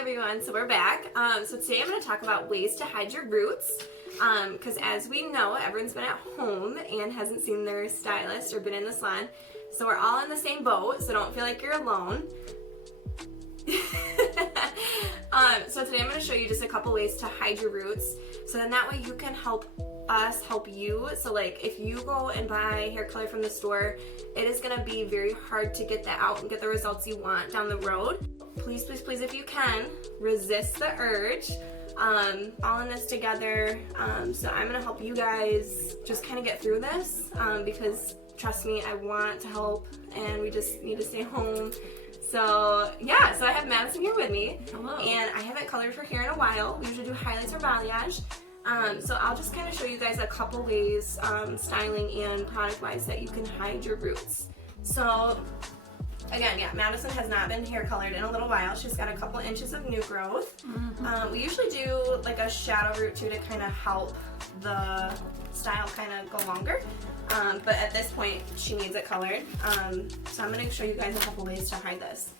everyone, so we're back. So today I'm going to talk about ways to hide your roots, because as we know, everyone's been at home and hasn't seen their stylist or been in the salon, so we're all in the same boat, so don't feel like you're alone. So today I'm going to show you just a couple ways to hide your roots, so then that way you can help us help you. So like if you go and buy hair color from the store, it is going to be very hard to get that out and get the results you want down the road. Please, please, please, if you can, resist the urge. All in this together. So I'm going to help you guys just kind of get through this, because trust me, I want to help and we just need to stay home. So yeah, so I have Madison here with me. Hello. And I haven't colored her hair in a while. We usually do highlights or balayage. So I'll just kind of show you guys a couple ways, styling and product wise, that you can hide your roots. So again, yeah, Madison has not been hair colored in a little while. She's got a couple inches of new growth. We usually do like a shadow root too to kind of help the style kind of go longer. But at this point, she needs it colored. So I'm going to show you guys a couple ways to hide this.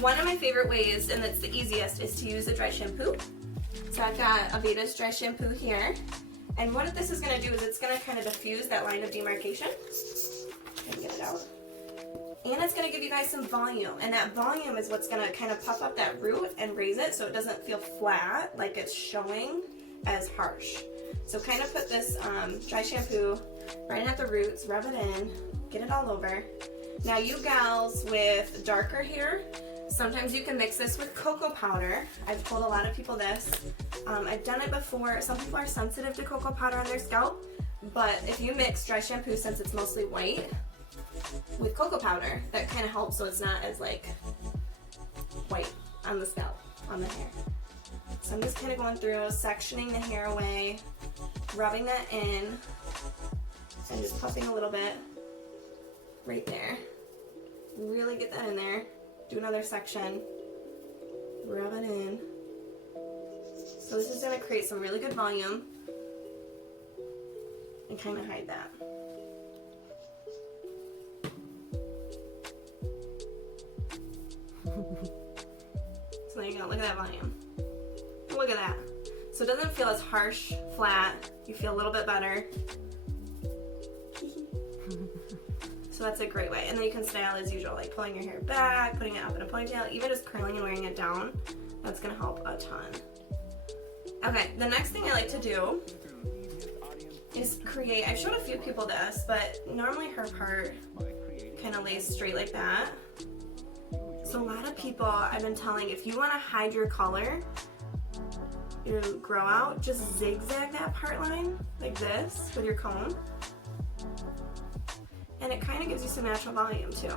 One of my favorite ways, and it's the easiest, is to use a dry shampoo. So I've got Aveda's dry shampoo here. And what this is going to do is it's going to kind of diffuse that line of demarcation. Get it out. And it's going to give you guys some volume. And that volume is what's going to kind of puff up that root and raise it so it doesn't feel flat, like it's showing as harsh. So kind of put this dry shampoo right at the roots, rub it in, get it all over. Now you gals with darker hair, sometimes you can mix this with cocoa powder. I've told a lot of people this. I've done it before. Some people are sensitive to cocoa powder on their scalp, but if you mix dry shampoo, since it's mostly white, with cocoa powder, that kind of helps so it's not as like white on the scalp, on the hair. So I'm just kind of going through, sectioning the hair away, rubbing that in, and just puffing a little bit right there. Really get that in there. Do another section, rub it in. So this is going to create some really good volume and kind of hide that. So there you go, look at that volume. Look at that. So it doesn't feel as harsh, flat. You feel a little bit better. So that's a great way. And then you can style as usual, like pulling your hair back, putting it up in a ponytail, even just curling and wearing it down. That's gonna help a ton. Okay, the next thing I like to do is create, I've showed a few people this, but normally her part kind of lays straight like that. So a lot of people I've been telling, if you want to hide your color, your grow out, just zigzag that part line like this with your comb. And it kind of gives you some natural volume too.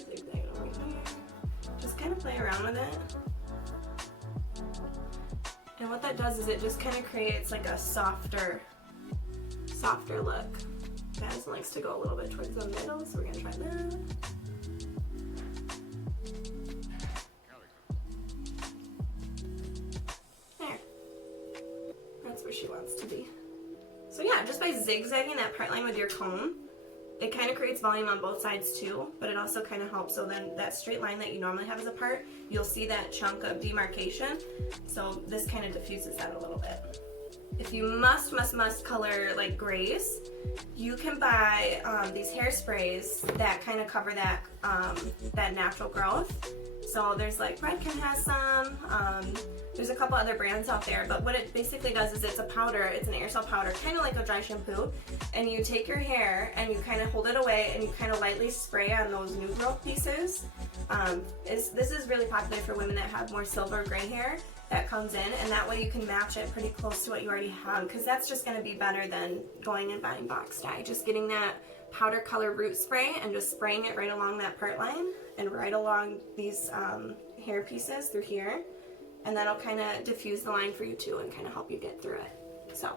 Zigzag it over here. Just kind of play around with it. And what that does is it just kind of creates like a softer look. Madison likes to go a little bit towards the middle, so we're going to try that. There. That's where she wants to be. So yeah, just by zigzagging that part line with your comb, it kind of creates volume on both sides too, but it also kind of helps. So then that straight line that you normally have as a part, you'll see that chunk of demarcation. So this kind of diffuses that a little bit. If you must color like grays, you can buy these hairsprays that kind of cover that that natural growth. So there's like Redken has some, there's a couple other brands out there, but what it basically does is it's a powder, it's an aerosol powder, kind of like a dry shampoo, and you take your hair and you kind of hold it away and you kind of lightly spray on those new growth pieces. This is really popular for women that have more silver or gray hair that comes in, and that way you can match it pretty close to what you already have, because that's just going to be better than going and buying box dye. Just getting that powder color root spray and just spraying it right along that part line and right along these hair pieces through here, and that'll kind of diffuse the line for you too and kind of help you get through it. So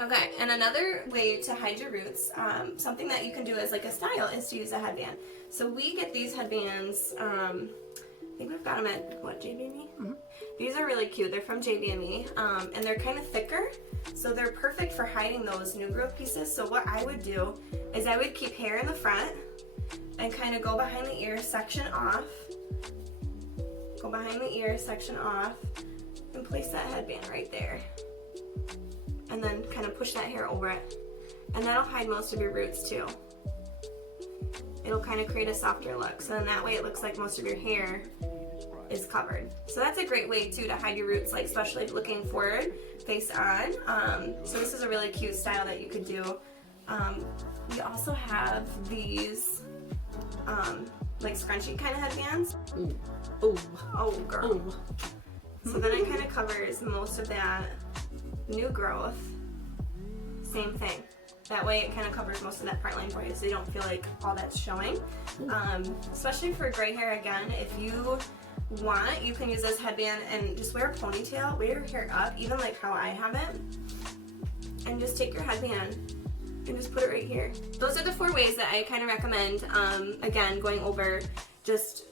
okay, and another way to hide your roots, something that you can do as like a style, is to use a headband. So we get these headbands, I think we've got them at, what, JVME? Mm-hmm. These are really cute. They're from JVME, and they're kind of thicker, so they're perfect for hiding those new growth pieces. So what I would do is I would keep hair in the front, and kind of go behind the ear, section off. Go behind the ear, section off, and place that headband right there. And then kind of push that hair over it. And that'll hide most of your roots too. It'll kind of create a softer look. So then that way it looks like most of your hair is covered. So that's a great way too to hide your roots, like especially looking forward, face on. So this is a really cute style that you could do. We also have these like scrunchy kind of headbands. Ooh. Ooh. Oh girl. Ooh. So then it kind of covers most of that new growth. Same thing. That way it kind of covers most of that part line for you so you don't feel like all that's showing. Especially for gray hair, again, if you want, you can use this headband and just wear a ponytail, wear your hair up, even like how I have it, and just take your headband and just put it right here. Those are the 4 ways that I kind of recommend, again, going over just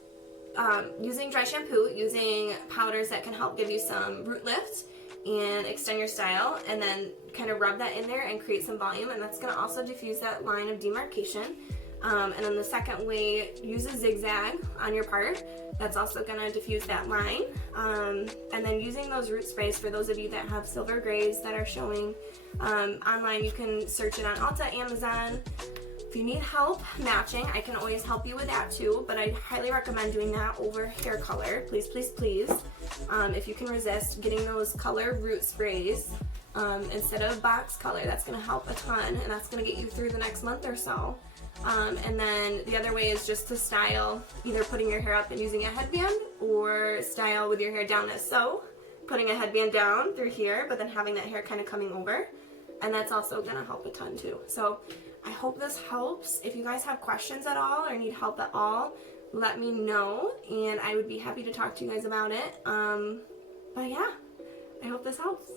using dry shampoo, using powders that can help give you some root lift and extend your style, and then kind of rub that in there and create some volume, and that's going to also diffuse that line of demarcation. And then the second way, use a zigzag on your part. That's also going to diffuse that line. And then using those root sprays, for those of you that have silver grays that are showing online, you can search it on Ulta, Amazon. If you need help matching, I can always help you with that too, but I highly recommend doing that over hair color. Please, please, please. If you can resist, getting those color root sprays instead of box color, that's going to help a ton, and that's going to get you through the next month or so. And then the other way is just to style, either putting your hair up and using a headband, or style with your hair down as so, putting a headband down through here, but then having that hair kind of coming over, and that's also going to help a ton too. So I hope this helps. If you guys have questions at all or need help at all, let me know, and I would be happy to talk to you guys about it. But yeah, I hope this helps.